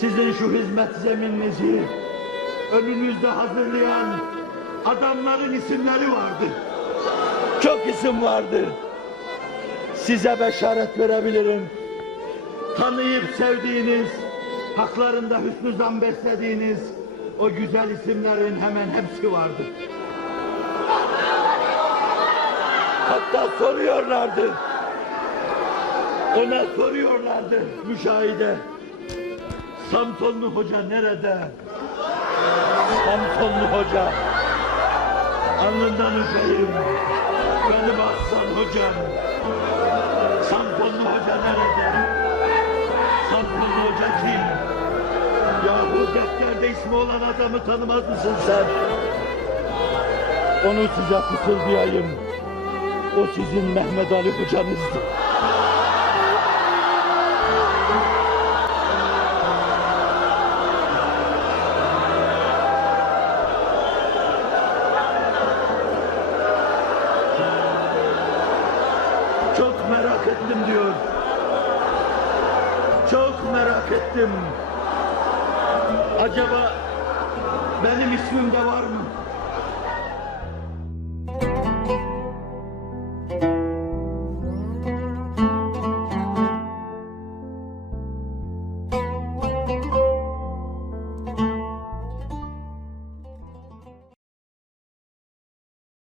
Sizin şu hizmet zemininizi önünüzde hazırlayan adamların isimleri vardı. Çok isim vardı. Size beşaret verebilirim. Tanıyıp sevdiğiniz, haklarında hüsnü zan beslediğiniz o güzel isimlerin hemen hepsi vardı. Hatta soruyorlardı. Ona soruyorlardı müşahide. Samsunlu Hoca nerede? Samsunlu Hoca. Alnından öpeyim. Benim Aslan Hocam. Samsunlu Hoca nerede? Samsunlu Hoca kim? Yahu defterde ismi olan adamı tanımaz mısın sen? Onu size fısıldayayım. O sizin Mehmet Ali Hoca'nızdı. Çok merak ettim diyor. Çok merak ettim. Acaba benim ismim de var mı?